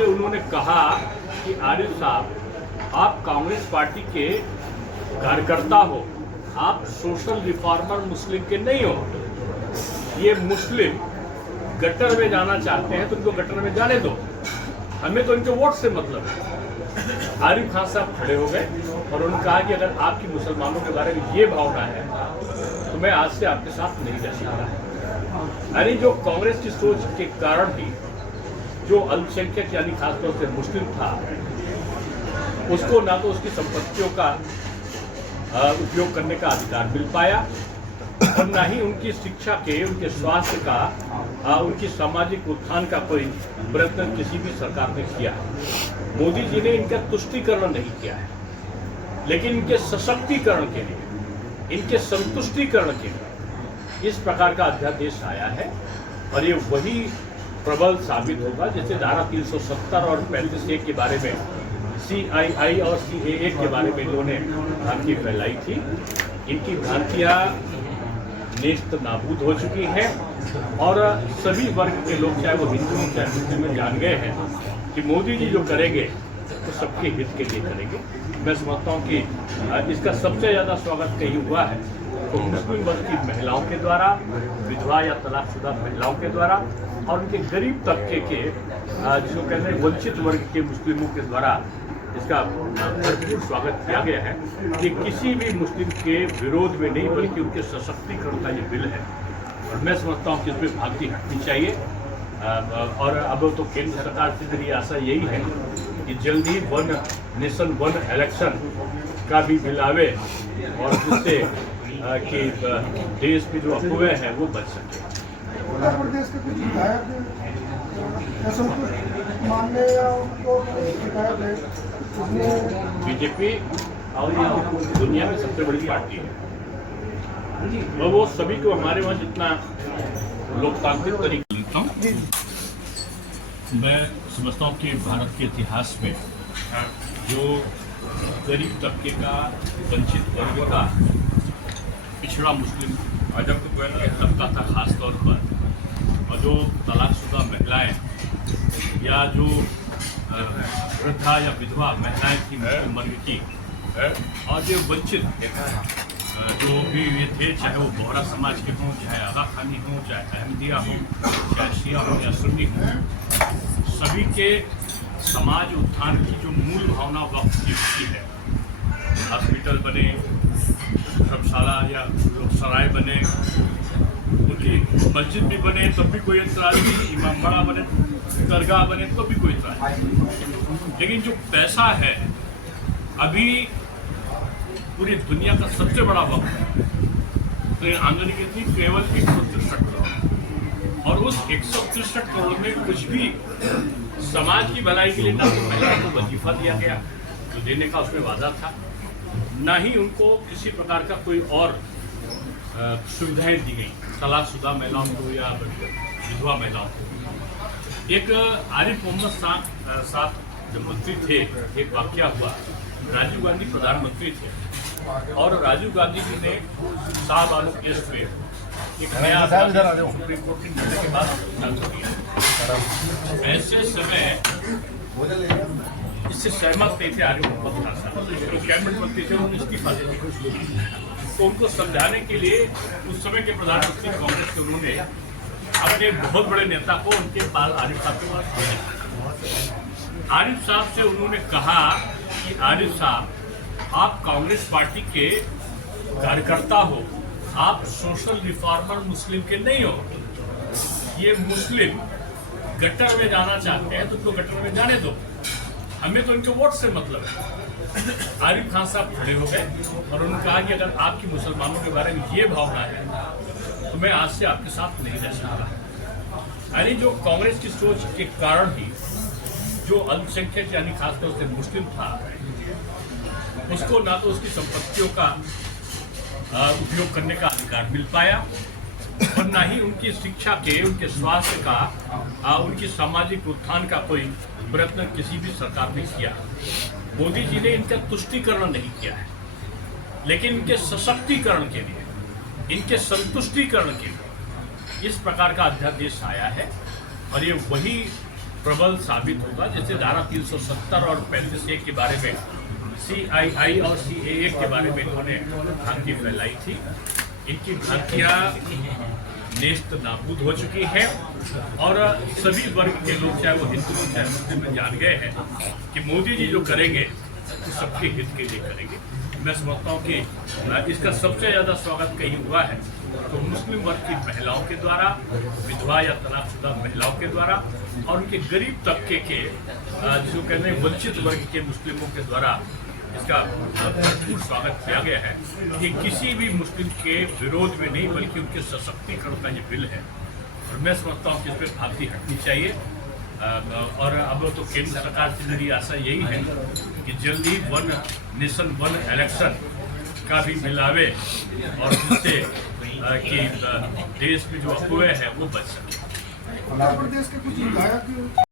से उन्होंने कहा कि आरिफ साहब, आप कांग्रेस पार्टी के कार्यकर्ता हो, आप सोशल रिफॉर्मर मुस्लिम के नहीं हो। ये मुस्लिम गटर में जाना चाहते हैं तो उनको गटर में जाने दो, हमें तो इनके वोट से मतलब है। आरिफ खान साहब खड़े हो गए और उन्होंने कहा कि अगर आपकी मुसलमानों के बारे में ये भावना है तो मैं आज से आपके साथ नहीं रह सकता। यानी जो कांग्रेस की सोच के कारण ही जो अल्पसंख्यक यानी खासतौर से मुस्लिम था, उसको ना तो उसकी संपत्तियों का उपयोग करने का अधिकार मिल पाया और ना ही उनकी शिक्षा के, उनके स्वास्थ्य का, उनकी सामाजिक उत्थान का कोई प्रयत्न किसी भी सरकार ने किया है। मोदी जी ने इनका तुष्टीकरण नहीं किया है, लेकिन इनके सशक्तिकरण के लिए, इनके संतुष्टिकरण के लिए इस प्रकार का अध्यादेश आया है और ये वही प्रबल साबित होगा जैसे धारा 370 और 35A के बारे में, CII और CAA के बारे में इन्होंने भ्रांति फैलाई थी। इनकी भ्रांतियाँ नेस्त नाबूद हो चुकी हैं और सभी वर्ग के लोग, चाहे वो हिंदू हो चाहे मुस्लिम, जान गए हैं कि मोदी जी जो करेंगे तो सबके हित के लिए करेंगे। मैं समझता हूँ कि इसका सबसे ज़्यादा स्वागत कहीं हुआ है तो मुस्लिम वर्ग की महिलाओं के द्वारा, विधवा या तलाकशुदा महिलाओं के द्वारा और उनके गरीब तबके के जिसको कहते हैं वंचित वर्ग के मुस्लिमों के द्वारा इसका भरपूर स्वागत किया गया है। ये किसी भी मुस्लिम के विरोध में नहीं बल्कि उनके सशक्तिकरण का ये बिल है और मैं समझता हूँ कि इसमें भागती हटनी चाहिए। और अब तो केंद्र सरकार से मेरी आशा यही है कि जल्द ही वन नेशन वन इलेक्शन का भी बिल आवे और जिससे कि देश में जो अफवाहें हैं वो बच सके। उत्तर प्रदेश के कुछ विधायक ऐसा कुछ मानने या उनको शिकायत है, बीजेपी दुनिया की सबसे बड़ी पार्टी है और वो सभी को हमारे वहाँ जितना लोकतांत्रिक तरीके लेता हूँ, मैं समझता हूँ कि भारत के इतिहास में जो गरीब तबके का, वंचित वर्ग का, पिछड़ा मुस्लिम तबका था खास तौर पर, और जो तलाकशुदा महिलाएं या जो वृद्धा या विधवा महिलाएं थी मुस्लिम वर्ग की, और जो वंचित जो भी ये थे, चाहे वो बोहरा समाज के हों, चाहे आगा खानी हों, चाहे अहमदिया हों, चाहे शिया हों या सुन्नी हों, सभी के समाज उत्थान की जो मूल भावना वक्त की है, हॉस्पिटल बने, धर्मशाला या लोकसराय बने, उनकी मस्जिद भी बने तब भी कोई एतराज नहीं, इमामबाड़ा बने, दरगाह बने तो भी कोई एतराज नहीं। लेकिन जो पैसा है, अभी पूरी दुनिया का सबसे बड़ा वक्त है, तो आमदनी कितनी? केवल 163 करोड़, और उस 163 करोड़ में कुछ भी समाज की भलाई के लिए ना तो महिलाओं को वजीफा दिया गया जो देने का उसमें वादा था, ना ही उनको किसी प्रकार का कोई और सुविधाएं दी गई तलाकशुदा महिलाओं को या विधवा महिलाओं को। एक आरिफ मोहम्मद साहब जो मंत्री थे, एक वाकया हुआ, राजीव गांधी प्रधानमंत्री थे और राजीव गांधी जी ने साहब आलू केस में एक नया सुप्रीम कोर्ट के निर्णय के बाद लागू किया। ऐसे समय इससे सहमत नहीं थे आरिफ मोहम्मद खान साहब, जो कैबिनेट मंत्री थे, उन्होंने इस्तीफा दे दिया। तो उनको समझाने के लिए उस समय के प्रधानमंत्री कांग्रेस के उन्होंने अपने बहुत बड़े नेता को उनके पास आरिफ साहब के पास भेजा। आरिफ साहब से उन्होंने कहा कि आरिफ साहब, आप कांग्रेस पार्टी के कार्यकर्ता हो, आप सोशल रिफॉर्मर मुस्लिम के नहीं हो। ये मुस्लिम गटर में जाना चाहते हैं तो उनको गटर में जाने दो, हमें तो इनके वोट से मतलब है। आरिफ खान साहब खड़े हो गए और उन्होंने कहा कि अगर आपकी मुसलमानों के बारे में ये भावना है तो मैं आज से आपके साथ नहीं रह सकता। यानी जो कांग्रेस की सोच के कारण ही जो अल्पसंख्यक यानी खासतौर से मुस्लिम था, उसको ना तो उसकी संपत्तियों का उपयोग करने का अधिकार मिल पाया और ना ही उनकी शिक्षा के, उनके स्वास्थ्य का, उनकी सामाजिक उत्थान का कोई प्रयत्न किसी भी सरकार ने किया। मोदी जी ने इनका तुष्टीकरण नहीं किया है, लेकिन इनके सशक्तिकरण के लिए, इनके संतुष्टिकरण के लिए इस प्रकार का अध्यादेश आया है और ये वही प्रबल साबित होगा। जैसे धारा 370 और 35A के बारे में, CII और CAA के बारे में इन्होंने भ्रांति फैलाई थी। इनकी भ्रांतियाँ नेस्त नाबूद हो चुकी है और सभी वर्ग के लोग, चाहे वो हिंदू हो चाहे मुस्लिम, जान गए हैं कि मोदी जी जो करेंगे वो सबके हित के लिए करेंगे। मैं समझता हूँ कि इसका सबसे ज़्यादा स्वागत कहीं हुआ है तो मुस्लिम वर्ग की महिलाओं के द्वारा, विधवा या तलाकशुदा महिलाओं के द्वारा और उनके गरीब तबके के जिसको कहते हैं वंचित वर्ग के मुस्लिमों के द्वारा इसका भरपूर स्वागत किया गया है। ये किसी भी मुस्लिम के विरोध में नहीं बल्कि उनके सशक्तिकरण का ये बिल है और मैं समझता हूँ कि इस पर भ्रांति हटनी चाहिए। और अब तो केंद्र सरकार से मेरी आशा यही है कि जल्दी वन नेशन वन इलेक्शन का भी बिल आवे और जिससे कि देश में जो अफवाहें हैं वो बच सके। उत्तर प्रदेश के कुछ विधायक